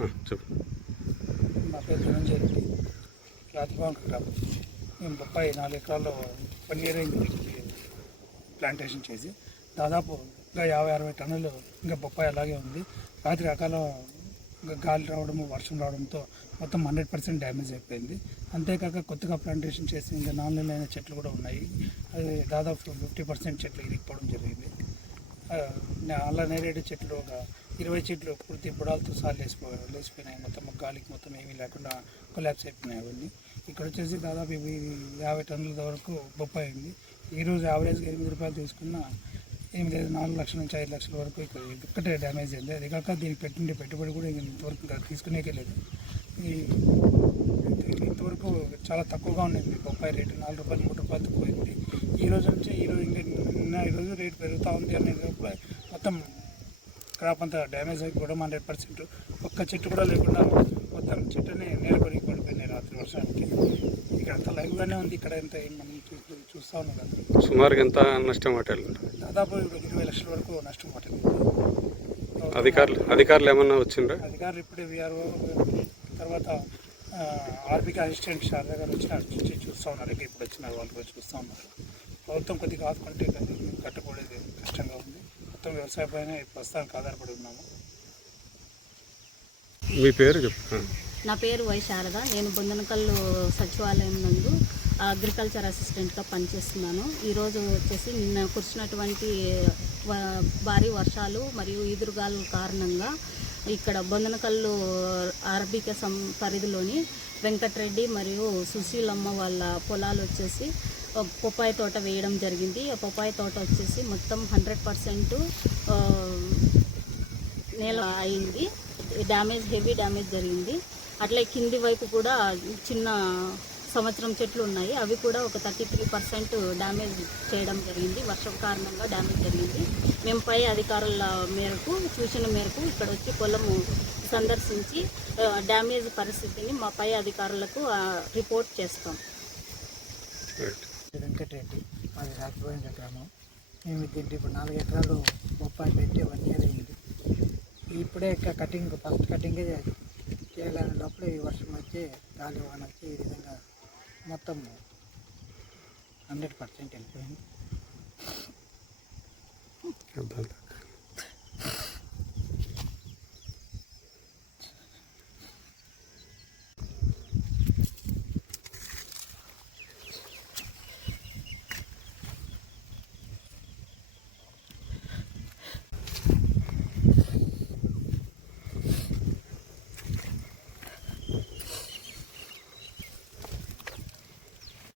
నా పేరు ధనంజయ రెడ్డి, రాజభవన్ గ్రామం. మేము బొప్పాయి 4 ఎకరాల్లో 1 ఇయర్ అయింది ప్లాంటేషన్ చేసి. దాదాపు ఇంకా 50-60 టన్నులు ఇంకా బొప్పాయి అలాగే ఉంది. రాత్రి అకాల గాలి రావడము, వర్షం రావడంతో మొత్తం 100% డ్యామేజ్ అయిపోయింది. అంతేకాక కొత్తగా ప్లాంటేషన్ చేసి ఇంకా 4 నెలలు అయిన చెట్లు కూడా ఉన్నాయి. అది దాదాపు 50% చెట్లు ఇరిగిపోవడం జరిగింది. అలా నేరేడు చెట్లు ఒక 20 చెట్లు పూర్తి బుడాలతో లేచిపోయినాయి. మొత్తం గాలికి మొత్తం ఏమీ లేకుండా కొలాప్స్ అయిపోయినాయి అవన్నీ. ఇక్కడ వచ్చేసి దాదాపు 50 టన్నుల వరకు బొప్పాయి ఉంది. ఈరోజు యావరేజ్గా 8 రూపాయలు తీసుకున్న 4 లక్షల నుంచి 5 లక్షల వరకు ఇక్కడ ఒక్కటే డ్యామేజ్ అయింది. అది కాక దీనికి పెట్టిండే పెట్టుబడి కూడా ఇంతవరకు తీసుకునేకే లేదు. ఇంతవరకు చాలా తక్కువగా ఉండేది బొప్పాయి రేటు. 4 రూపాయలు 3 రూపాయలతో పోయింది. ఈరోజు నుంచి ఈరోజు రేటు పెరుగుతూ ఉంది అనేది మొత్తం క్రాప్ అంతా డ్యామేజ్ అయిపోవడం 100%. ఒక్క చెట్టు కూడా లేకుండా మొత్తం చెట్టుని నేల కొరికి పడిపోయినాయి రాత్రి వర్షానికి. ఇక్కడ అంతా లైవ్గానే ఉంది. ఇక్కడ ఎంత మనం చూస్తూ ఉన్నాం కదా. సుమారుగా ఎంత నష్టం వాటిల్లు? దాదాపు 20 లక్షల వరకు నష్టం వాటిల్లు. అధికారులు ఏమన్నా వచ్చిండ్రా? అధికారులు ఇప్పుడే విఆర్ఓ తర్వాత ఆర్బీకి అసిస్టెంట్ శారదా గారు వచ్చి చూస్తూ ఉన్నారు. ఇప్పుడు వచ్చినారు, వాళ్ళు కూడా చూస్తూ ఉన్నారు. ప్రభుత్వం కొద్దిగా ఆదుకుంటే కట్టుకోవడేది కష్టంగా ఉంది. మొత్తం వ్యవసాయ పైన ప్రస్తుతానికి ఆధారపడి ఉన్నాము. మీ పేరు చెప్పు. నా పేరు వై శారద. నేను బొందనకల్లు సచివాలయం నందు అగ్రికల్చర్ అసిస్టెంట్గా పనిచేస్తున్నాను. ఈరోజు వచ్చేసి నిన్న కురిసినటువంటి భారీ వర్షాలు మరియు ఈదురుగాలు కారణంగా ఇక్కడ బొందనకల్లు ఆర్బీకే పరిధిలోని వెంకటరెడ్డి మరియు సుశీలమ్మ వాళ్ళ పొలాలు వచ్చేసి పొప్పాయి తోట వేయడం జరిగింది. ఆ పొప్పాయి తోట వచ్చేసి మొత్తం 100% నేల అయింది. హెవీ డ్యామేజ్ జరిగింది. అట్లే కింది వైపు కూడా చిన్న సంవత్సరం చెట్లు ఉన్నాయి. అవి కూడా ఒక 33% డ్యామేజ్ చేయడం జరిగింది. వర్షం కారణంగా డ్యామేజ్ జరిగింది. మేము పై అధికారుల మేరకు సూచన మేరకు ఇక్కడ వచ్చి పొలము సందర్శించి డ్యామేజ్ పరిస్థితిని మా పై అధికారులకు రిపోర్ట్ చేస్తాం. వెంకటరెడ్డి, మాది రాజభవన్ గ్రామం. మేము దీంట్లో ఇప్పుడు 4 ఎకరాలు బొప్పాయి పెట్టి 1 ఇయర్ అయింది. ఇప్పుడే ఫస్ట్ కటింగే చేయాలన్నప్పుడు ఈ వర్షం వచ్చి గాలి వాన వచ్చి ఈ విధంగా మొత్తం 100% వెళ్ళిపోయింది.